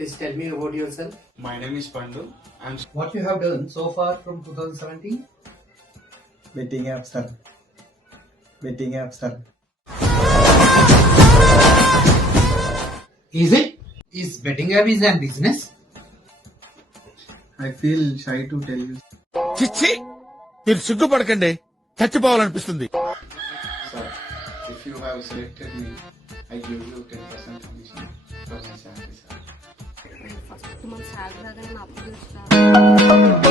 Please tell me about yourself. My name is Pandu. What you have done so far from 2017? Betting app, sir. Betting app, sir. Is it? Is betting app is a business? I feel shy to tell you. చిచ్చి మీరు సిగ్గుపడకండి చచ్చిపోవాలనిపిస్తుంది. Sir, if you have selected me, I give you 10% commission for my salary, sir. First month salary రాగానే నా అప్పు తీస్తా